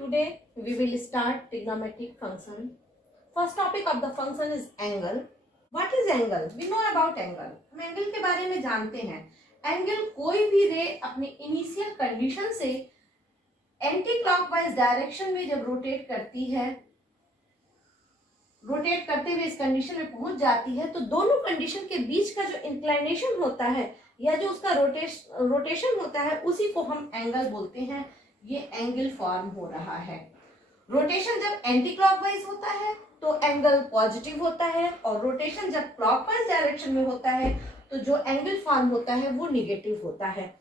Today we will start trigonometric function. First topic of the function is angle. What is angle? We know about angle. हम angle के बारे में जानते हैं. Angle कोई भी रे अपने इनिशियल कंडीशन से एंटी क्लॉकवाइज डायरेक्शन में जब रोटेट करती है, रोटेट करते हुए इस कंडीशन में पहुंच जाती है, तो दोनों कंडीशन के बीच का जो इंक्लाइनेशन होता है या जो उसका रोटेशन होता है उसी को हम एंगल बोलते हैं. ये एंगल फॉर्म हो रहा है. रोटेशन जब एंटी क्लॉकवाइज होता है तो एंगल पॉजिटिव होता है, और रोटेशन जब क्लॉकवाइज डायरेक्शन में होता है तो जो एंगल फॉर्म होता है वो निगेटिव होता है.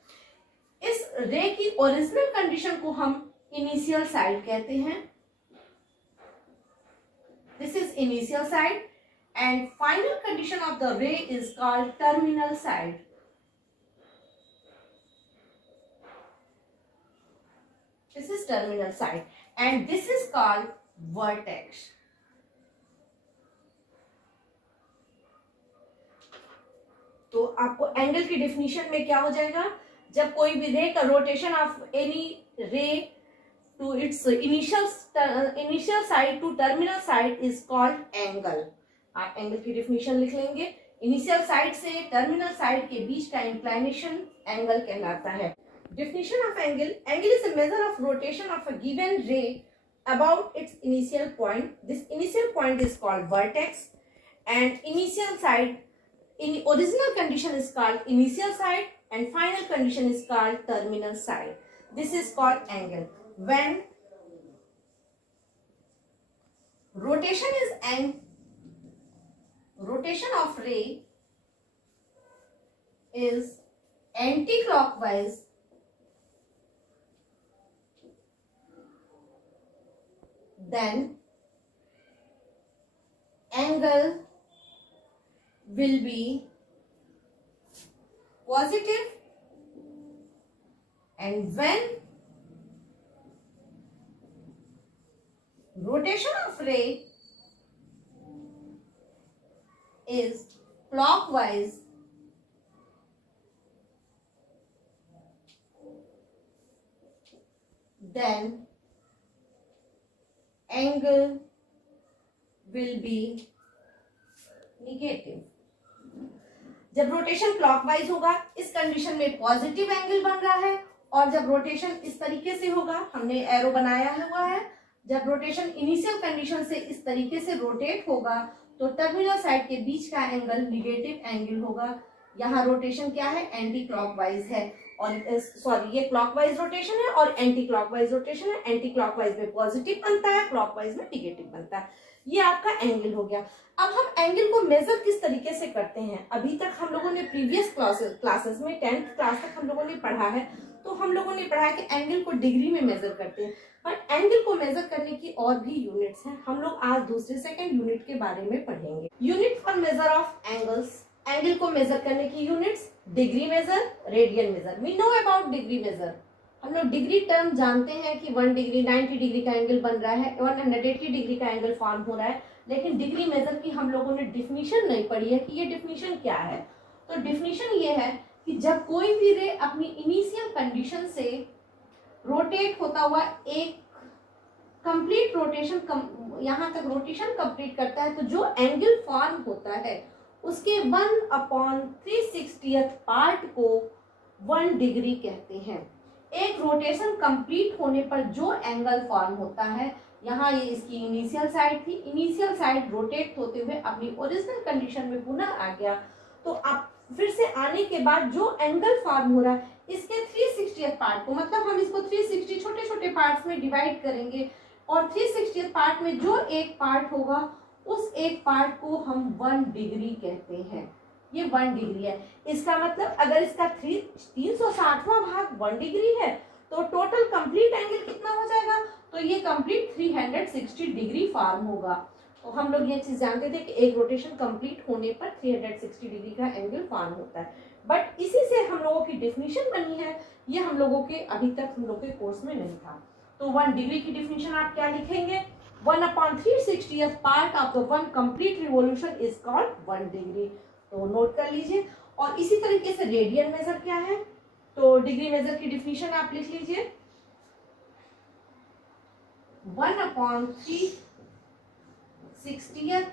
इस रे की ओरिजिनल कंडीशन को हम इनिशियल साइड कहते हैं. This is initial side, and final condition of the ray is called terminal side. This is terminal side, and this is called vertex. तो आपको एंगल की डेफिनेशन में क्या हो जाएगा? जब कोई भी रे का रोटेशन ऑफ एनी रे to its initial side to terminal side is called angle. आप एंगल की डेफिनेशन लिख लेंगे. इनिशियल साइड से टर्मिनल साइड के बीच का इंक्लाइनेशन एंगल कहलाता है. Definition of angle. Angle is a measure of rotation of a given ray about its initial point. This initial point is called vertex, and initial side in original condition is called initial side, and final condition is called terminal side. This is called angle. When rotation of ray is anti-clockwise, then angle will be positive, and when rotation of ray is clockwise, then angle will be negative. जब rotation clockwise होगा इस condition में positive angle बन रहा है, और जब rotation इस तरीके से होगा, हमने एरो बनाया हुआ है, जब रोटेशन इनिशियल कंडीशन से इस तरीके से रोटेट होगा तो टर्मिनल साइड के बीच का एंगल निगेटिव एंगल होगा. यहाँ रोटेशन क्या है? एंटी क्लॉकवाइज है, और सॉरी ये क्लॉकवाइज रोटेशन है और एंटी क्लॉकवाइज रोटेशन है. एंटी क्लॉकवाइज में पॉजिटिव बनता है, क्लॉकवाइज में निगेटिव बनता है. ये आपका एंगल हो गया. अब हम एंगल को मेजर किस तरीके से करते हैं? अभी तक हम लोगों ने प्रीवियस क्लासेस में 10th क्लास तक हम लोगों ने पढ़ा है, तो हम लोगों ने पढ़ा है कि एंगल को डिग्री में मेजर करते हैं. बट एंगल को मेजर करने की और भी यूनिट्स हैं. हम लोग आज दूसरे सेकंड यूनिट के बारे में पढ़ेंगे. Unit for measure of angles. Angle को मेजर करने की units: degree measure, radian measure. We know about degree measure. हम लोग डिग्री टर्म जानते हैं कि 1 डिग्री 90 डिग्री का एंगल बन रहा है, 180 डिग्री का एंगल फॉर्म हो रहा है. लेकिन डिग्री मेजर की हम लोगों ने डिफिनीशन नहीं पढ़ी है कि ये डिफिनीशन क्या है. तो डिफिनीशन ये है कि जब कोई भी रे अपनी इनिशियल कंडीशन से रोटेट होता हुआ एक कंप्लीट रोटेशन यहाँ तक रोटेशन कंप्लीट करता है, तो जो एंगल फॉर्म होता है उसके 1/360th पार्ट को 1 डिग्री कहते हैं. एक रोटेशन कंप्लीट होने पर जो एंगल फॉर्म होता है, यहाँ ये इसकी इनिशियल साइड थी, इनिशियल साइड रोटेट होते हुए अपनी ओरिजिनल कंडीशन में पुनः आ गया, तो अब फिर से आने के बाद जो एंगल फॉर्म हो रहा है इसके 360th पार्ट को, मतलब हम इसको 360 छोटे छोटे पार्ट्स में डिवाइड करेंगे, और 360th पार्ट में जो एक पार्ट होगा उस एक पार्ट को हम 1 डिग्री कहते हैं. ये 1 डिग्री है. इसका मतलब अगर इसका 360वां भाग 1 डिग्री है तो टोटल कंप्लीट एंगल कितना हो जाएगा? तो ये कंप्लीट 360 डिग्री फॉर्म होगा. तो हम लोग ये चीज जानते थे कि एक रोटेशन कंप्लीट होने पर 360 डिग्री का एंगल फॉर्म होता है. बट इसी से हम लोगों की डेफिनेशन बनी है, ये हम लोगों के अभी तक हम लोग के कोर्स में नहीं था. तो 1 डिग्री की डेफिनेशन आप क्या लिखेंगे? 1/360th part of the 1 complete revolution is called 1 degree. तो नोट कर लीजिए. और इसी तरीके से रेडियन मेजर क्या है? तो डिग्री मेजर की डेफिनेशन आप लिख लीजिए. 1/360th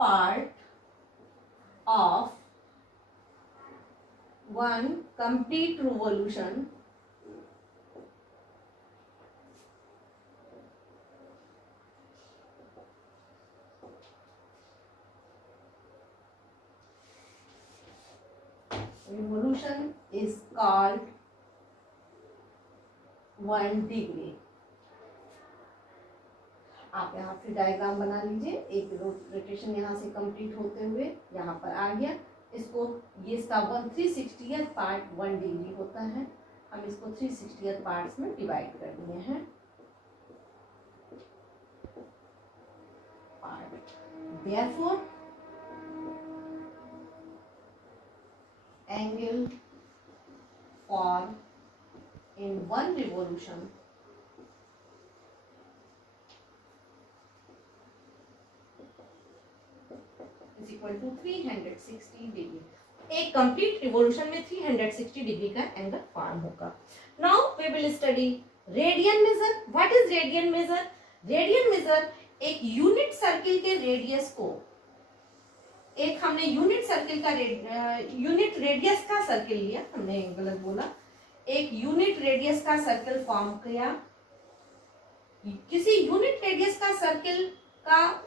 part of one complete revolution is called 1 degree। आप यहाँ फिर डायग्राम बना लीजिए। एक रोटेशन यहाँ से कंप्लीट होते हुए यहाँ पर आ गया। इसको ये इसका 1/360th पार्ट 1 डिग्री होता है। हम इसको 360th पार्ट्स में डिवाइड कर दिए हैं। Therefore, angle formed in one revolution is equal to 360 degree. एक कंप्लीट रिवोल्यूशन में 360 डिग्री का एंगल फॉर्म होगा। Now we will study radian measure. What is radian measure? Radian measure एक यूनिट सर्किल के रेडियस को, एक हमने यूनिट सर्किल का यूनिट रेडियस का सर्किल लिया, हमने गलत बोला, एक यूनिट रेडियस का सर्किल फॉर्म किया। किसी यूनिट रेडियस का सर्किल का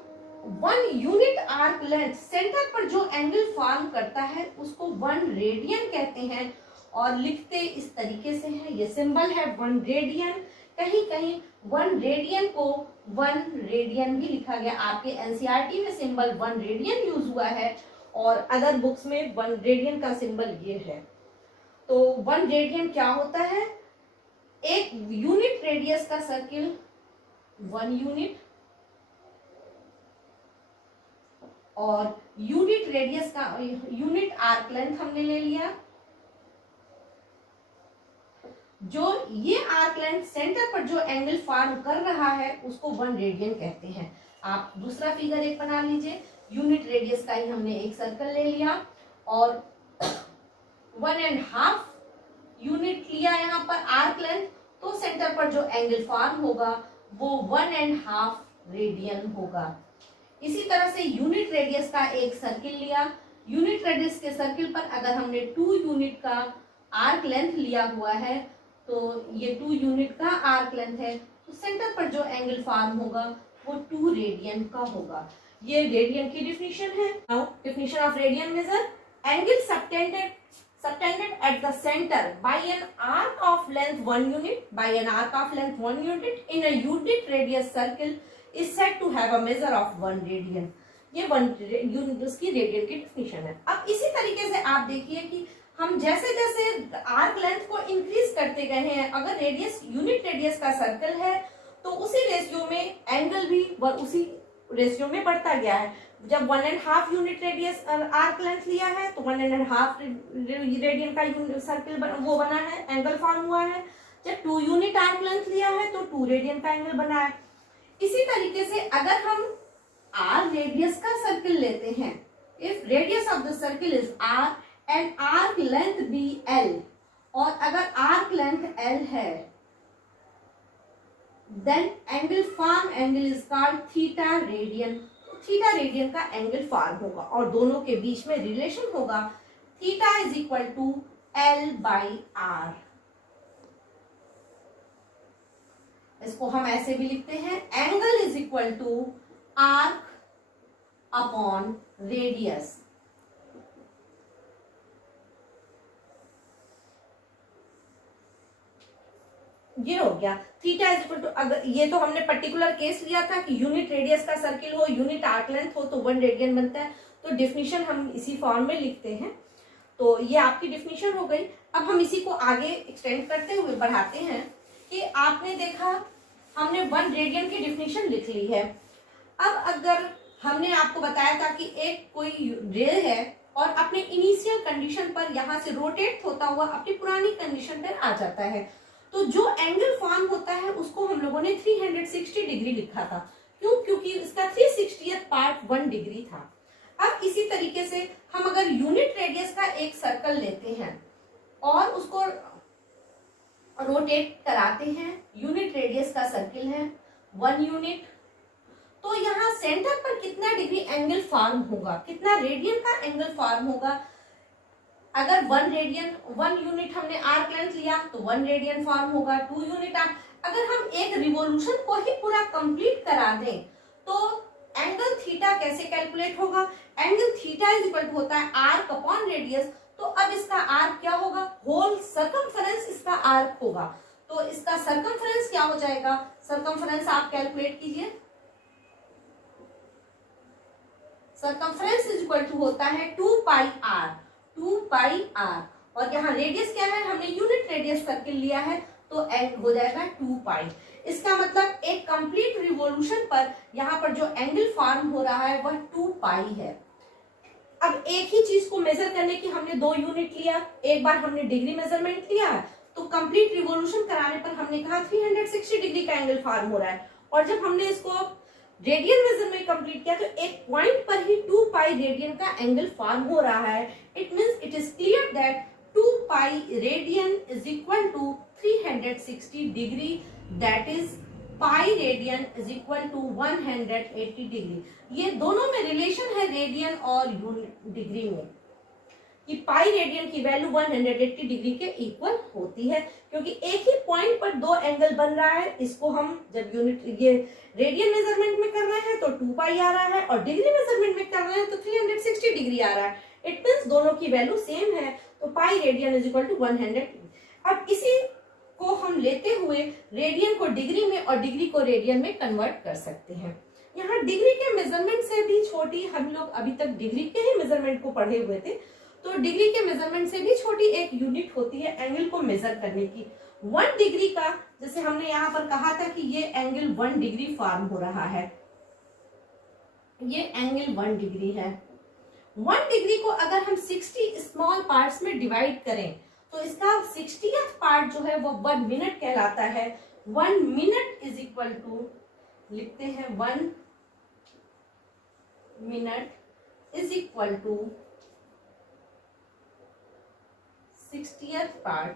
1 यूनिट आर्क लेंथ सेंटर पर जो एंगल फॉर्म करता है उसको 1 रेडियन कहते हैं। और लिखते इस तरीके से है, ये सिंबल है 1 रेडियन। कहीं कहीं 1 रेडियन को 1 रेडियन भी लिखा गया। आपके एनसीईआरटी में सिंबल 1 रेडियन यूज हुआ है और अदर बुक्स में 1 रेडियन का सिंबल ये है। तो 1 रेडियन क्या होता है? एक यूनिट रेडियस का सर्किल 1 यूनिट और यूनिट रेडियस का यूनिट आर्क लेंथ हमने ले लिया। जो ये आर्क लेंथ सेंटर पर जो एंगल फॉर्म कर रहा है उसको 1 रेडियन कहते हैं। आप दूसरा फिगर एक बना लीजिए। यूनिट रेडियस का ही हमने एक सर्कल ले लिया और 1.5 यूनिट लिया यहाँ पर आर्क लेंथ, तो सेंटर पर जो एंगल फॉर्म होगा वो 1.5 रेडियन होगा। इसी तरह से यूनिट रेडियस का एक सर्किल लिया। यूनिट रेडियस के सर्किल पर अगर हमने 2 यूनिट का आर्क लेंथ लिया हुआ है तो ये 2 यूनिट का आर्क लेंथ है, तो सेंटर पर जो एंगल फॉर्म होगा वो 2 रेडियन का होगा। ये रेडियन की डिफिनीशन है। Now definition of radian major, angle subtended at the center by an arc of length 1 unit in a unit radius circle is said to have a measure of 1 radian। ये 1 unit उसकी radian की definition है। अब इसी तरीके से आप देखिए कि हम जैसे जैसे आर्क लेंथ को इंक्रीज करते गए हैं, अगर रेडियस यूनिट रेडियस का सर्कल है तो उसी रेशियो में एंगल भी उसी रेशियो में बढ़ता गया है। जब 1.5 यूनिट रेडियस आर्क लेंथ लिया है तो 1.5 रेडियन का सर्किल वो बना है, एंगल फॉर्म हुआ है। जब 2 यूनिट आर्क लेंथ लिया है तो 2 रेडियन का एंगल बना है। इसी तरीके से अगर हम आर रेडियस का सर्किल लेते हैं, if radius of the circle is R and arc length be L, और अगर आर्क लेंथ एल है then angle is called theta radian. Theta radian का एंगल फॉर्म होगा और दोनों के बीच में रिलेशन होगा theta is equal to L by R. इसको हम ऐसे भी लिखते हैं, angle is equal to arc upon radius. ये हो गया थीटा इज इक्वल टू, अगर ये तो हमने पर्टिकुलर केस लिया था कि यूनिट रेडियस का सर्किल हो, यूनिट आर्क लेंथ हो तो 1 रेडियन बनता है, तो डेफिनेशन हम इसी फॉर्म में लिखते हैं। तो ये आपकी डेफिनेशन हो गई। अब हम इसी को आगे एक्सटेंड करते हुए बढ़ाते हैं कि आपने देखा हमने 1 रेडियन की डेफिनेशन लिख ली है। अब अगर हमने आपको बताया था कि एक कोई रे है और अपने इनिशियल कंडीशन पर यहाँ से रोटेट होता हुआ अपनी पुरानी कंडीशन पर आ जाता है, तो जो एंगल फॉर्म होता है उसको हम लोगों ने 360 डिग्री लिखा था। क्यों? क्योंकि इसका 360th पार्ट 1 डिग्री था। अब इसी तरीके से हम अगर यूनिट रेडियस का एक सर्कल लेते हैं और उसको रोटेट कराते हैं, यूनिट रेडियस का सर्किल है 1 यूनिट। तो यहाँ सेंटर पर कितना डिग्री एंगल फॉर्म होगा, कितना रेडियन का एंगल फॉर्म होगा। अगर 1 यूनिट हमने आर्क लेंथ लिया तो 1 रेडियन फॉर्म होगा, 2 यूनिट आर्क। अगर हम एक रिवॉल्यूशन को ही पूरा कंप्लीट करा दें तो एंगल थीटा कैसे कैलकुलेट होगा, angle theta is equal to होता है आर्क अपॉन रेडियस। तो अब इसका आर्क क्या होगा, होल सर्कमफेरेंस इसका आर्क होगा। तो इसका सर्कमफेरेंस क्या हो जाएगा, सर्कमफेरेंस आप कैलकुलेट कीजिए। सर्कमफेरेंस इज इक्वल टू होता है 2 पाई आर, 2 पाई आर। और यहाँ रेडियस क्या है, हमने यूनिट रेडियस सर्किल लिया है तो एंग हो जाएगा 2 पाई। इसका मतलब एक कंप्लीट रिवॉल्यूशन पर यहाँ पर जो एंगल फॉर्म हो रहा है वह 2 पाई है। अब एक ही चीज को मेजर करने की हमने 2 यूनिट लिया, एक बार हमने डिग्री मेजरमेंट लिया तो कंप्लीट रिवॉल्यूशन कराने पर हमने कहा 360 डिग्री का एंगल फॉर्म हो रहा है। और जब हमने इसको रेडियन मेजरमेंट कंप्लीट किया तो एक पॉइंट पर ही 2 पाई रेडियन का एंगल फॉर्म हो रहा है। It means it is clear that 2 pi radian is equal to 360 degree, that is pi radian is equal to 180 degree. ये दोनों में रिलेशन है रेडियन और डिग्री में, कि पाई रेडियन की वैल्यू 180 डिग्री के इक्वल होती है, क्योंकि एक ही पॉइंट पर 2 एंगल बन रहा है। इसको हम जब यूनिट ये रेडियन मेजरमेंट में कर रहे हैं तो 2 पाई आ रहा है, और डिग्री मेजरमेंट में कर रहे हैं तो 360 डिग्री आ रहा है। इट मींस दोनों की वैल्यू सेम है, तो pi radian is equal to 100। अब इसी को हम लेते हुए रेडियन को डिग्री में और डिग्री को रेडियन में कन्वर्ट कर सकते हैं। यहाँ डिग्री के मेजरमेंट से भी छोटी, हम लोग अभी तक डिग्री के ही मेजरमेंट को पढ़े हुए थे, तो डिग्री के मेजरमेंट से भी छोटी एक यूनिट होती है एंगल को मेजर करने की। 1 डिग्री का, जैसे हमने यहाँ पर कहा था कि ये एंगल 1 डिग्री फॉर्म हो रहा है, ये एंगल 1 डिग्री है। 1 डिग्री को अगर हम 60 स्मॉल पार्ट्स में डिवाइड करें तो इसका 60th पार्ट जो है वो 1 मिनट कहलाता है। 1 मिनट इज इक्वल टू, लिखते हैं 1 minute is equal to 60th part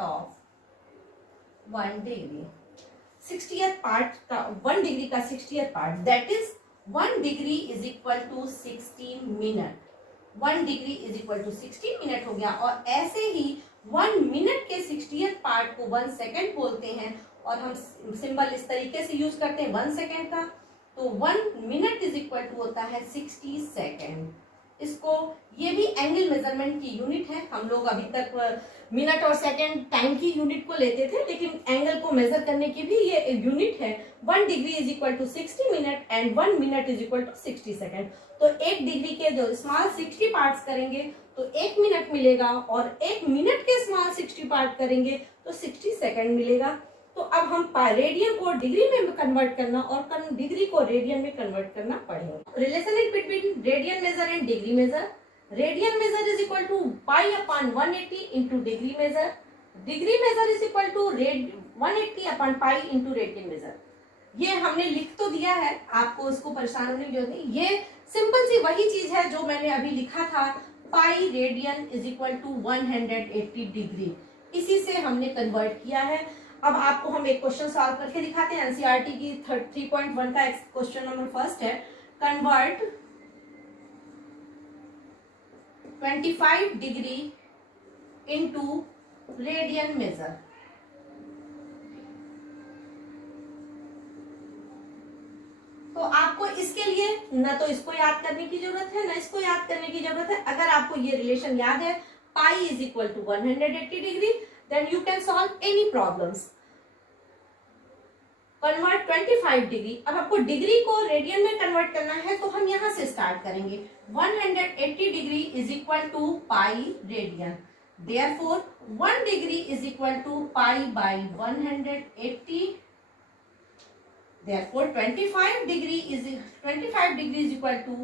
of 1 degree. 60th part का 1 डिग्री का 60th part, that is 1 degree is equal to 16 minute. 1 degree is equal to 16 minute हो गया। और ऐसे ही 1 मिनट के 60th पार्ट को 1 सेकेंड बोलते हैं, और हम सिंबल इस तरीके से यूज करते हैं 1 सेकेंड का। तो 1 मिनट इज इक्वल टू होता है 60 सेकेंड। इसको, ये भी एंगल मेजरमेंट की यूनिट है। हम लोग अभी तक मिनट और सेकेंड टाइम की यूनिट को लेते थे, लेकिन एंगल को मेजर करने की भी ये यूनिट है। 1 degree is equal to 60 minute and 1 minute is equal to 60 second. तो 1 डिग्री के जो स्मॉल 60 पार्ट्स करेंगे तो 1 मिनट मिलेगा, और 1 मिनट के स्मॉल 60 पार्ट करेंगे तो 60 सेकेंड मिलेगा। तो अब हम रेडियन को डिग्री में कन्वर्ट करना और डिग्री को रेडियन में कन्वर्ट करना पड़ेगा। Relation is between radian measure and degree measure. Radian measure is equal to pi upon 180 into degree measure. Degree measure is equal to 180 upon pi into radian measure. ये हमने लिख तो दिया है, आपको इसको परेशान होने की जरूरत नहीं। ये सिंपल सी वही चीज है जो मैंने अभी लिखा था, pi radian is equal to 180 degree. इसी से हमने कन्वर्ट किया है। अब आपको हम एक क्वेश्चन सॉल्व करके दिखाते हैं। एनसीईआरटी की 3.1 का क्वेश्चन नंबर फर्स्ट है, convert 25 degree into radian major. तो आपको इसके लिए न तो इसको याद करने की जरूरत है, न इसको याद करने की जरूरत है। अगर आपको ये रिलेशन याद है, pi is equal to 180 degree, then you can solve any problems. Convert 25 degree. अब आपको डिग्री को रेडियन में कन्वर्ट करना है तो हम यहां से स्टार्ट करेंगे। 180 degree is equal to pi radian, therefore 1 degree is equal to pi by 180, therefore 25 degree is equal to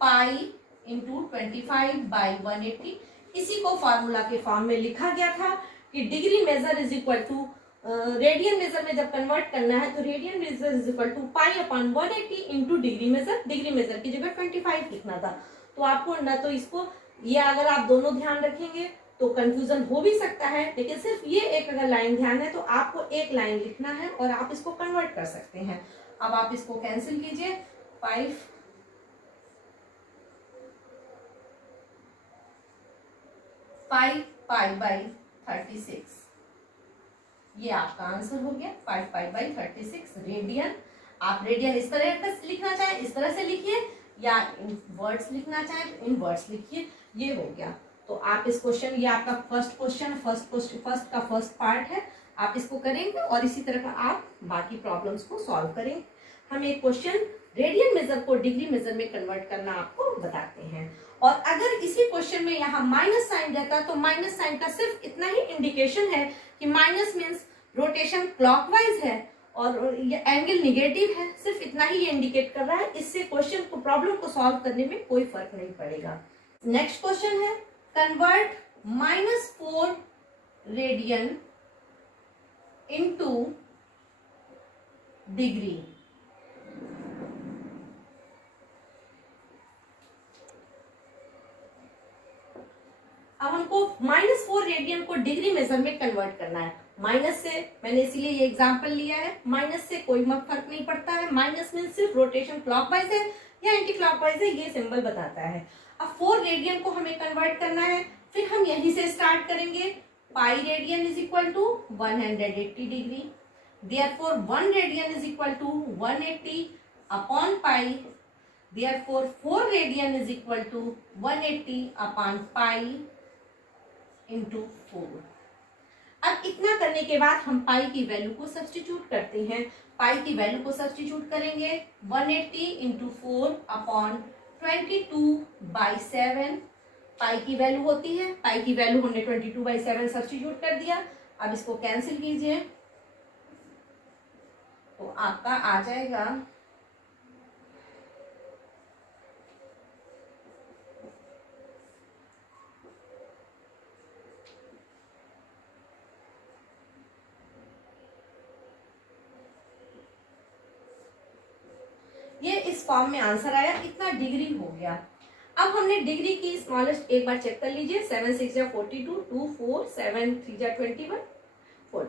pi into 25 by 180। इसी को फॉर्मूला के फॉर्म में लिखा गया था कि degree measure is equal to radian measure में जब कन्वर्ट करना है तो radian measure is equal to pi upon 180 into degree measure. Degree measure की जगह 25 लिखना था। तो आपको न तो इसको, ये अगर आप दोनों ध्यान रखेंगे तो कंफ्यूजन हो भी सकता है, लेकिन सिर्फ ये एक अगर लाइन ध्यान है तो आपको एक लाइन लिखना है और आप इसको कन्वर्ट कर सकते हैं। अब आप इसको कैंसिल कीजिए, 5 पाई बाई 36, ये आपका आंसर हो गया 5 पाई बाई 36 रेडियन। आप रेडियन इस तरह का लिखना चाहें इस तरह से लिखिए, या इन वर्ड्स लिखना चाहें तो इन वर्ड्स लिखिए, ये हो गया। तो आप इस क्वेश्चन, ये आपका फर्स्ट क्वेश्चन, फर्स्ट का फर्स्ट पार्ट है, आप इसको करेंगे और इसी तरह का आप बाकी प्रॉब्लम्स को सॉल्व करेंगे। हम एक क्वेश्चन रेडियन मेजर को डिग्री मेजर में कन्वर्ट करना आपको बताते हैं। और अगर इसी क्वेश्चन में यहाँ माइनस साइन रहता तो माइनस साइन का सिर्फ इतना ही इंडिकेशन है कि माइनस मीन्स रोटेशन क्लॉकवाइज है और ये एंगल निगेटिव है, सिर्फ इतना ही ये इंडिकेट कर रहा है। इससे क्वेश्चन को, प्रॉब्लम को सॉल्व करने में कोई फर्क नहीं पड़ेगा। नेक्स्ट क्वेश्चन है कन्वर्ट -4 रेडियन इनटू डिग्री। अब हमको -4 रेडियन को डिग्री मेजर में कन्वर्ट करना है। माइनस से, मैंने इसीलिए ये एग्जांपल लिया है, माइनस से कोई फर्क नहीं पड़ता है। माइनस में सिर्फ रोटेशन क्लॉकवाइज है या एंटी क्लॉकवाइज है, ये सिंबल बताता है। अब 4 रेडियन को हमें कन्वर्ट करना है, फिर हम यहीं से स्टार्ट करेंगे। Pi radian is equal to 180 degree, therefore 1 radian is equal to 180 upon pi, therefore 4 radian is equal to 180 upon pi into 4। अब इतना करने के बाद हम पाई की वैल्यू को सब्स्टिट्यूट करते हैं। पाई की वैल्यू को सब्स्टिट्यूट करेंगे 180 इंटू 4 अपॉन 22/7। पाई की वैल्यू होती है, पाई की वैल्यू हमने 22/7 सब्स्टिट्यूट कर दिया। अब इसको कैंसिल कीजिए तो आपका आ जाएगा ये इस फॉर्म में आंसर आया, इतना डिग्री हो गया। अब हमने डिग्री की स्मॉलेस्ट एक बार चेक कर लीजिए, 7 6 जा 42, 2 4 7 3 जा 21 4,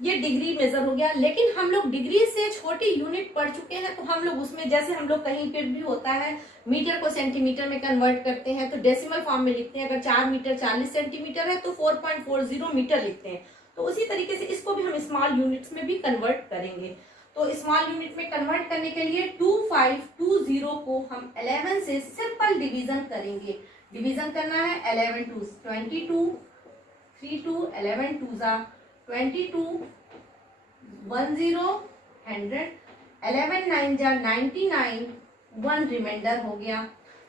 ये डिग्री मेजर हो गया। लेकिन हम लोग डिग्री से छोटी यूनिट पढ़ चुके हैं, तो हम लोग उसमें, जैसे हम लोग कहीं पर भी होता है मीटर को सेंटीमीटर में कन्वर्ट करते हैं तो डेसिमल फॉर्म में लिखते हैं। अगर 4 मीटर 40 सेंटीमीटर है तो 4.40 मीटर लिखते हैं। तो उसी तरीके से इसको भी हम स्मॉल यूनिट्स में भी कन्वर्ट करेंगे। तो स्मॉल यूनिट में कन्वर्ट करने के लिए 2520 को हम 11 से सिंपल डिवीजन करेंगे। डिवीजन करना है 11 2 22, 3 2 11 2 जा 22, 10 100, 11 9 जा 99, 1 रिमाइंडर हो गया।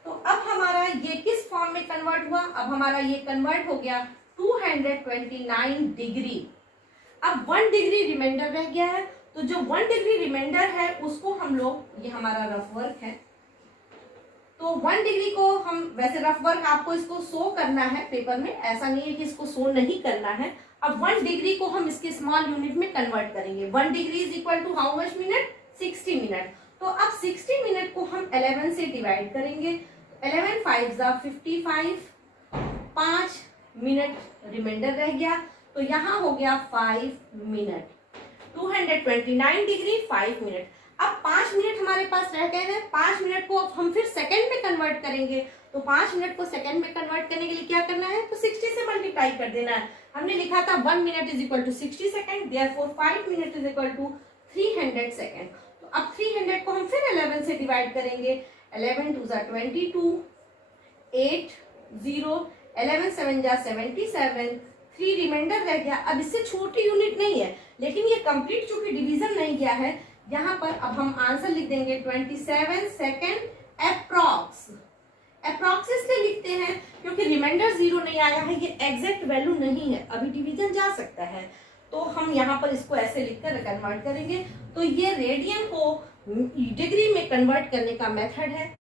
तो अब हमारा ये किस फॉर्म में कन्वर्ट हुआ? अब हमारा ये कन्वर्ट हो गया 229 डिग्री। अब 1 डिग्री रिमाइंडर रह गया है, तो जो 1 डिग्री रिमाइंडर है उसको हम लोग, ये हमारा रफ वर्क है, तो 1 डिग्री को हम, वैसे रफ वर्क आपको इसको शो करना है पेपर में, ऐसा नहीं है कि इसको शो नहीं करना है। अब 1 डिग्री को हम इसके स्मॉल यूनिट में कन्वर्ट करेंगे। 1 degree is equal to how much minute? 60 minute. तो अब 60 मिनट को हम 11 से डिवाइड करेंगे। 11 5 जा 55, 5 मिनट रिमाइंडर रह गया, तो यहाँ हो गया 5 मिनट। 229 degree 5 minute. अब 5 मिनट हमारे पास रह गए हैं। 5 मिनट को अब हम फिर सेकंड में कन्वर्ट करेंगे। तो 5 मिनट को सेकंड में कन्वर्ट करने के लिए क्या करना है? तो 60 से मल्टीप्लाई कर देना है। हमने लिखा था 1 minute is equal to 60 second, therefore 5 minute is equal to 300 second. तो अब 300 को हम फिर 11 से डिवाइड करेंगे। 11 2 जा 22, 8 0, 11 7 जा 77, 3 रिमाइंडर रह गया। अब इससे छोटी यूनिट नहीं है, लेकिन ये कंप्लीट चूंकि डिवीजन नहीं गया है, यहाँ पर अब हम आंसर लिख देंगे 27 सेकेंड अप्रॉक्स। अप्रॉक्स इसलिए लिखते हैं क्योंकि रिमाइंडर 0 नहीं आया है, ये एग्जैक्ट वैल्यू नहीं है, अभी डिवीजन जा सकता है। तो हम यहाँ पर इसको ऐसे लिखकर कन्वर्ट करेंगे। तो ये रेडियन को डिग्री में कन्वर्ट करने का मेथड है।